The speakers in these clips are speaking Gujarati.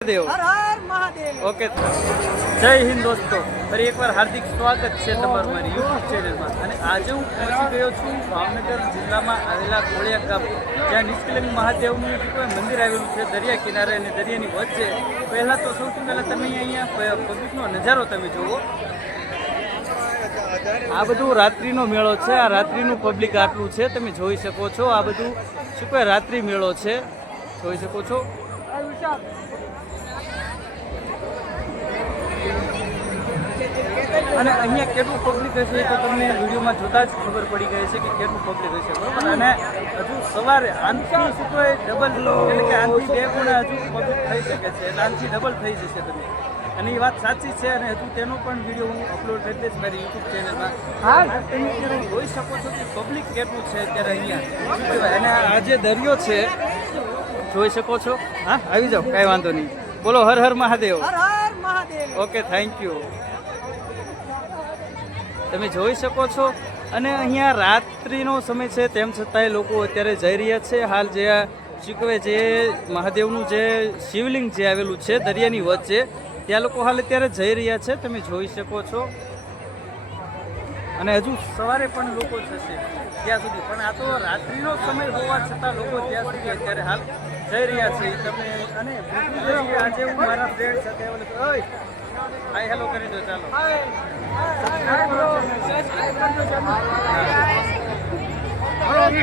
देव हर हर महादेव। ओके जय हिंद दोस्तों ફરી એકવાર હાર્દિક સ્વાગત છે તમારું મારી યુટ્યુબ ચેનલમાં અને આજે હું પહોંચી ગયો છું ભાવનગર જિલ્લામાં આવેલા કોળિયા ગામ જ્યાં નિષ્કલંક મહાદેવનું મંદિર આવેલું છે દરિયા કિનારે અને દરિયાની વચ્ચે પહેલાં તો સૌથી પહેલાં તમે અહીંયા પબ્લિકનો નજારો તમે જુઓ આ બધું રાત્રિનો મેળો છે આ રાત્રિનું પબ્લિક આટલું છે તમે જોઈ શકો છો આ બધું શું કહેવાય રાત્રિ મેળો છે જોઈ શકો છો અને અહીંયા કેટલું પબ્લિક હશે તો તમને વિડીયોમાં જોતા જ ખબર પડી ગઈ છે કે કેટલું પબ્લિક હશે બરાબર અને હજુ સવારે આનથી શું કહે ડબલ એટલે કે આનથી બે ગુણા હજુ પબ્લિક થઈ શકે છે એટલે આનથી ડબલ થઈ જશે તમે અને એ વાત સાચી છે અને હજુ તેનો પણ વિડીયો હું અપલોડ કરી દઈશ મારી યુટ્યુબ ચેનલમાં તમે અત્યારે જોઈ શકો છો કે પબ્લિક કેટલું છે અત્યારે અહીંયા શું કહેવાય અને આ જે દરિયો છે જોઈ શકો છો હા આવી જાઓ કાંઈ વાંધો નહીં બોલો હર હર મહાદેવ हर हर महादेव। ઓકે થેન્ક યુ તમે જોઈ શકો છો અને અહીંયા રાત્રિનો સમય છે તેમ છતાંય લોકો અત્યારે જઈ રહ્યા છે હાલ જે શું કહેવાય જે મહાદેવનું જે શિવલિંગ જે આવેલું છે દરિયાની વચ્ચે ત્યાં લોકો હાલ અત્યારે જઈ રહ્યા છે તમે જોઈ શકો છો અને હજુ સવારે પણ લોકો જશે ત્યાં સુધી પણ આ તો રાત્રિનો સમય હોવા છતાં લોકો ત્યાં સુધી અત્યારે હાલ જઈ રહ્યા છે તમે અને આજે હું મારા ફ્રેન્ડ સાથે હાય હેલો કરી દો ચાલો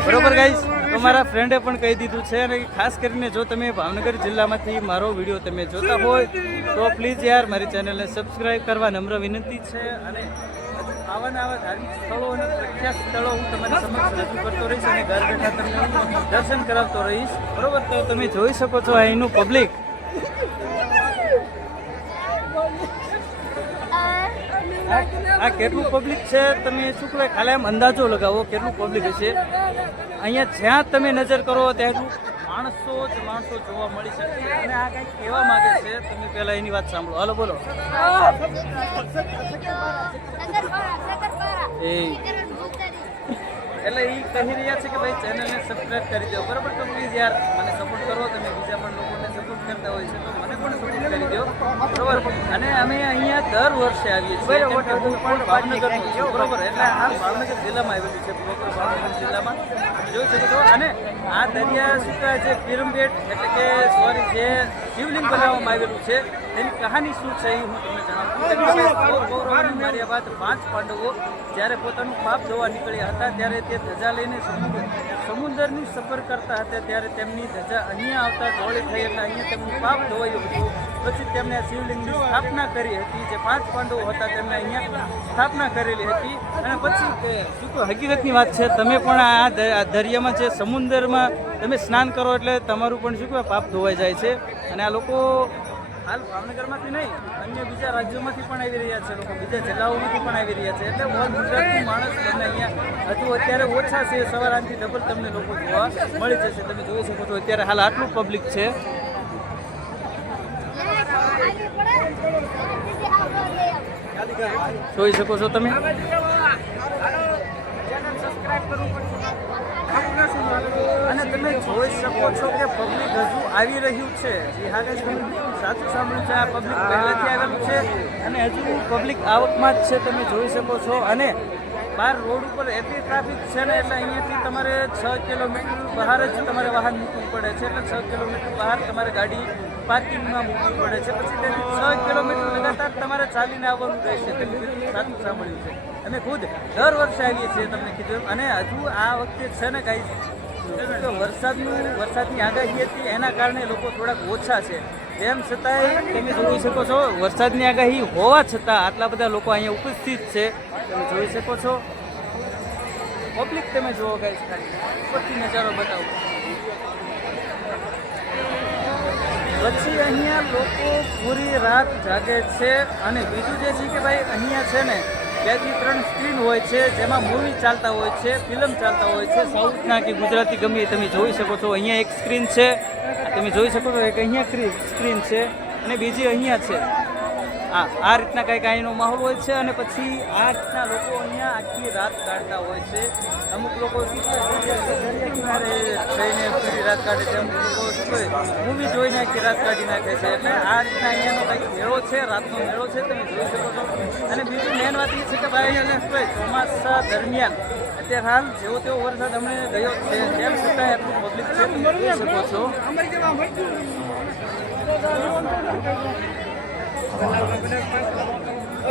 બરોબર ગાઈસ તમારા ફ્રેન્ડે પણ કહી દીધું છે અને ખાસ કરીને જો તમે ભાવનગર જિલ્લામાંથી મારો વિડીયો તમે જોતા હોય તો પ્લીઝ યાર મારી ચેનલને સબસ્ક્રાઈબ કરવા નમ્ર વિનંતી છે અને આવા ધાર્મિક સ્થળો અને પ્રખ્યાત સ્થળો હું તમારી સમક્ષ રજૂ કરતો રહીશ અને ઘર બેઠા તમને દર્શન કરાવતો રહીશ બરોબર તો તમે જોઈ શકો છો અહીંનું પબ્લિક આ કેટલું પબ્લિક છે તમે શું કહેવાય ખાલી આમ અંદાજો લગાવો કેટલું પબ્લિક હશે અહીંયા જ્યાં તમે નજર કરો ત્યાં માણસો જ માણસો જોવા મળી શકે અને આ કંઈક કહેવા માંગે છે તમે પહેલા એની વાત સાંભળો હાલો બોલો એ એટલે એ કહી રહ્યા છે કે ભાઈ ચેનલને સબસ્ક્રાઈબ કરી દો બરાબર તો પ્લીઝ યાર મને સપોર્ટ કરો તમે બીજા પણ લોકોને સપોર્ટ કરતા હોય છે તો મને પણ સપોર્ટ કરી દો બરાબર અને અમે અહીંયા દર વર્ષે આવીએ છીએ હું પણ ભાવનગરનું છું બરાબર એટલે આ ભાવનગર જિલ્લામાં આવેલું છે પ્રોપર ભાવનગર જિલ્લામાં જોઈ શકો છો અને આ દરિયા શું કહેવાય છે પિરમબેટ એટલે કે સોરી જે શિવલિંગ બનાવવામાં આવેલું છે તેની કહાની શું છે એ હું તમને જણાવું માર્યા બાદ 5 પાંડવો જ્યારે પોતાનું પાપ ધોવા નીકળ્યા હતા ત્યારે તે ધજા લઈને સમુદ્રની સફર કરતા હતા ત્યારે તેમની ધજા અહીંયા આવતા ધોળી થઈ એટલે અહીંયા તેમનું પાપ ધોવાયું હતું પછી તેમણે શિવલિંગની સ્થાપના કરી હતી જે 5 પાંડવો હતા તેમને અહીંયા સ્થાપના કરેલી હતી અને પછી શું હકીકતની વાત છે તમે પણ આ દરિયામાં જે સમુદ્રમાં તમે સ્નાન કરો એટલે તમારું પણ શું કહેવાય પાપ ધોવાઈ જાય છે અને આ લોકો હાલ ભાવનગરમાંથી નહીં અન્ય બીજા રાજ્યોમાંથી પણ આવી રહ્યા છે લોકો બીજા જિલ્લાઓમાંથી પણ આવી રહ્યા છે એટલે ઓલ ગુજરાતનું માણસ તમને અહીંયા હજુ અત્યારે ઓછા છે સવાર આથી ડબલ તમને લોકો જોવા મળી જશે તમે જોઈ શકો છો અત્યારે હાલ આટલું પબ્લિક છે જોઈ શકો છો તમે અને તમે જોઈ શકો છો કે પબ્લિક હજુ આવી રહ્યું છે સાચું સાંભળ્યું છે આ પબ્લિક પહેલેથી આવેલું છે અને હજુ પબ્લિક આવકમાં જ છે તમે જોઈ શકો છો અને બહાર રોડ ઉપર એટલી ટ્રાફિક છે ને એટલે અહીંયાથી તમારે 6 કિલોમીટર બહાર જ તમારે વાહન મૂકવું પડે છે એટલે 6 કિલોમીટર બહાર તમારે ગાડી પાર્કિંગમાં મૂકવી પડે છે પછી તેની 6 કિલોમીટર લગાતાર તમારે ચાલીને આવવાનું રહેશે તમે સાચું સાંભળ્યું છે અમે ખુદ દર વર્ષે આવીએ છીએ તમને કીધું અને હજુ આ વખતે છે ને કાંઈ વરસાદની આગાહી હતી એના કારણે લોકો થોડાક ઓછા છે તેમ છતાંય તમે જોઈ શકો છો વરસાદની આગાહી હોવા છતાં આટલા બધા લોકો અહીંયા ઉપસ્થિત છે તમે જોઈ શકો છો પબ્લિક તમે જુઓ ગાઈસ ખાલી ઉપરથી નજારો બતાવો પછી અહીંયા લોકો પૂરી રાત જાગે છે અને બીજું જે છે કે ભાઈ અહીંયા છે ને 2 થી 3 સ્ક્રીન હોય છે જેમાં મૂવી ચાલતા હોય છે ફિલ્મ ચાલતા હોય છે સાઉથના કે ગુજરાતી ગમે તમે જોઈ શકો છો અહીંયા એક સ્ક્રીન છે તમે જોઈ શકો છો એક અહીંયા સ્ક્રીન છે અને બીજી અહીંયા છે આ રીતના કંઈક અહીંનો માહોલ હોય છે અને પછી આ રીતના લોકો અહીંયા આખી રાત કાઢતા હોય છે. અમુક લોકો શું છે દરિયા કિનારે જઈને પૂરી રાત કાઢે છે, અમુક લોકો શું છે મૂવી જોઈને આખી રાત કાઢી નાખે છે. એટલે આ રીતના અહીંયાનો કંઈક મેળો છે, રાતનો મેળો છે, તમે જોઈ શકો છો. અને બીજું મેન વાત એ છે કે ભાઈ ચોમાસા દરમિયાન અત્યારે હાલ જેવો તેવો વરસાદ હમણે ગયો છે, તેમ છતાં આટલું પબ્લિક છે, તમે જોઈ શકો છો.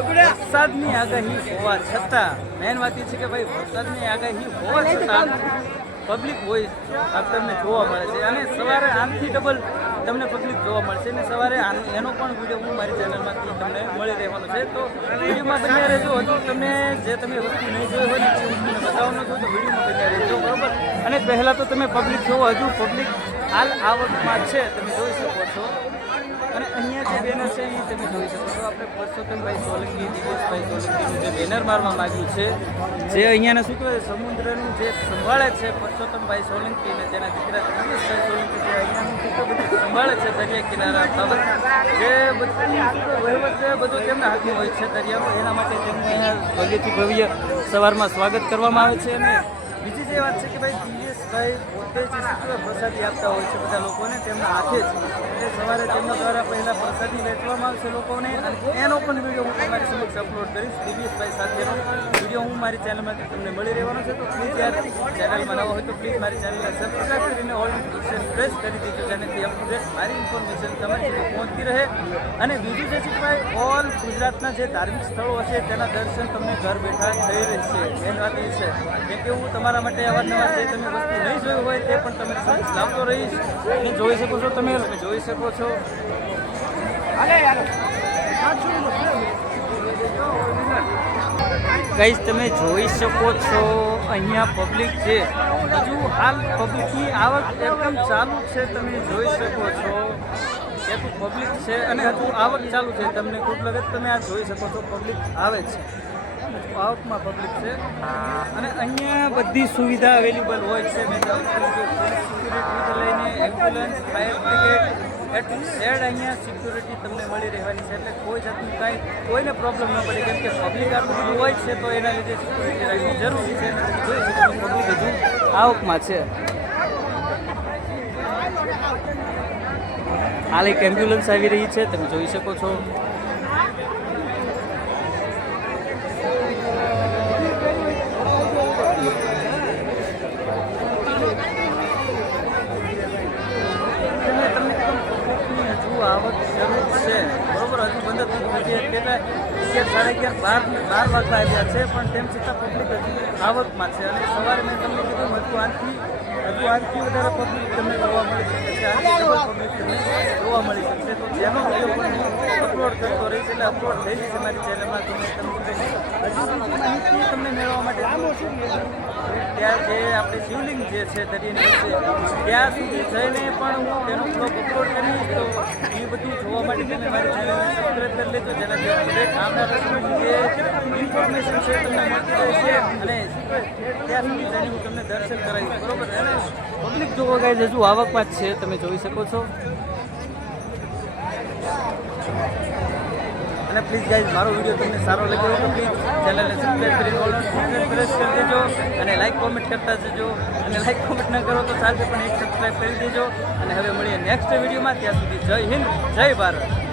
વરસાદની આગાહી હોવા છતાં મેન વાત એ છે કે ભાઈ વરસાદની આગાહી હોવા છતાં પબ્લિક હોય તમને જોવા મળે છે. અને સવારે આમથી ડબલ તમને પબ્લિક જોવા મળશે અને સવારે એનો પણ વિડીયો હું મારી ચેનલમાંથી તમને મળી રહેવાનો છે. તો વિડીયોમાં બન્યા રહેજો. હજુ તમને જે તમે વસ્તુ નહીં જોઈ હોય ને તે વસ્તુને બતાવવાનો છો તો વિડીયોમાં બન્યા રહેજો, બરોબર. અને પહેલાં તો તમે પબ્લિક જોવો, હજુ પબ્લિક હાલ આવકમાં છે, તમે જોઈ શકો છો. અને અહીંયા જે બેનર છે એ તમે જોઈ શકો છો. આપણે પરસોત્તમભાઈ સોલંકી, દિનેશભાઈ સોલંકીનું જે બેનર મારવામાં આવ્યું છે, જે અહીંયાને શું કહેવાય સમુદ્રનું જે સંભાળે છે પરસોત્તમભાઈ સોલંકી અને તેના દીકરા દિનેશભાઈ સોલંકી, જે અહીંયાનું બધું સંભાળે છે દરિયા કિનારા બાબત, જે બધી વહીવટ બધું તેમના હાથમાં હોય છે દરિયામાં. એના માટે તેમને અહીંયા ભવ્યથી ભવ્ય સવારમાં સ્વાગત કરવામાં આવે છે. અને બીજી જે વાત છે કે ભાઈ દિનેશભાઈ પોતે જે પ્રસાદી આપતા હોય છે બધા લોકોને તેમના હાથે જ, એટલે સવારે તેમના દ્વારા પહેલાં પ્રસાદી વેચવામાં આવશે લોકોને. અને એનો પણ વિડીયો હું તમારી સમક્ષ અપલોડ કરીશ. દિનેશભાઈ સાથેનો વિડીયો હું મારી ચેનલમાંથી તમને મળી રહેવાનો છે. તો પ્લીઝ યાર ચેનલમાં નવા હોય તો પ્લીઝ મારી ચેનલને સબસ્ક્રાઈબ કરીને ઓલ નોટિફિકેશન પ્રેસ કરી દીધો, જેનાથી અપડેટ મારી ઇન્ફોર્મેશન તમારી સુધી પહોંચતી રહે. અને બીજું જે છે કે ભાઈ ઓલ ગુજરાતના જે ધાર્મિક સ્થળો હશે તેના દર્શન તમને ઘર બેઠા થઈ રહેશે. મેન વાત એ છે કેમ કે હું તમારા માટે અવારનવાર જે તમે વસ્તુ નહીં જોયું હોય તે પણ તમે સમજ લાવતો રહીશ. અને જોઈ શકો છો તમે જોઈ શકો છો. ગાઈસ તમે જોઈ શકો છો અહીંયા પબ્લિક છે, હજુ હાલ પબ્લિકની આવક એકદમ ચાલુ છે, તમે જોઈ શકો છો. એટલું પબ્લિક છે અને હજુ આવક ચાલુ છે. તમને ખૂબ લગત તમે આ જોઈ શકો છો પબ્લિક આવે છે, આવકમાં પબ્લિક છે. અને અહીંયા બધી સુવિધા અવેલેબલ હોય છે. મેં સિક્યુરિટી લઈને એમ્બ્યુલન્સ, ફાયર બ્રિગેડ એટલું શેડ અહીંયા સિક્યુરિટી તમને મળી રહેવાની છે. એટલે કોઈ જાતનું કાંઈ કોઈને પ્રોબ્લેમ ન પડે, કેમ કે પબ્લિક આટલું બધું હોય છે તો એના લીધે સિક્યુરિટી રાખવી જરૂરી છે. જોઈ શકો છો પબ્લિક હજુ આવકમાં છે. હાલ એક એમ્બ્યુલન્સ આવી રહી છે, તમે જોઈ શકો છો. આવક શરૂ છે, બરોબર. હજુ બંધ નથી, કેટલા 11, 11, 12 વાગતા આવ્યા છે, પણ તેમ છતાં પબ્લિક હજુ આવકમાં છે. અને સવારે મેં તમને કીધું હજુ આનથી વધારે પબ્લિક તમને જોવા મળી શકે છે, આનથી પબ્લિક તમને જોવા મળી શકશે. તો જેનો વિડીયો પણ અપલોડ કરતો રહીશ, એટલે અપલોડ થઈ જશે મારી ચેનલમાં. માહિતી તમને મેળવવા માટે ત્યાં જે આપણે શિવલિંગ જે છે દરિયાની વચ્ચે, ત્યાં સુધી જઈને પણ હું તેનો બ્લોગ અપલોડ કરીશ. તો એ બધું જોવા માટે તમે મારી ચેનલને સબસ્ક્રાઈબ કરી લેજો, જેનાથી અપડેટ આવનારા સમયની જે ઇન્ફોર્મેશન છે તમને મળતી રહેશે. અને ત્યાં સુધી જઈને હું તમને દર્શન કરાવીશ, બરોબર. અને પબ્લિક જોવા ગાય હજુ આવકમાં જ છે, તમે જોઈ શકો છો. અને પ્લીઝ ગાઈઝ મારો વિડીયો તમને સારો લાગ્યો હોય તો પ્લીઝ ચેનલને સબસ્ક્રાઈબ કરીને ઓલ નોટિફિકેશન પ્રેસ કરી દેજો. અને લાઈક કોમેન્ટ કરતા જજો. અને લાઈક કોમેન્ટ ન કરો તો ચાલશે, પણ એક સબસ્ક્રાઈબ કરી દેજો. અને હવે મળીએ નેક્સ્ટ વિડીયોમાં. ત્યાં સુધી જય હિન્દ, જય ભારત.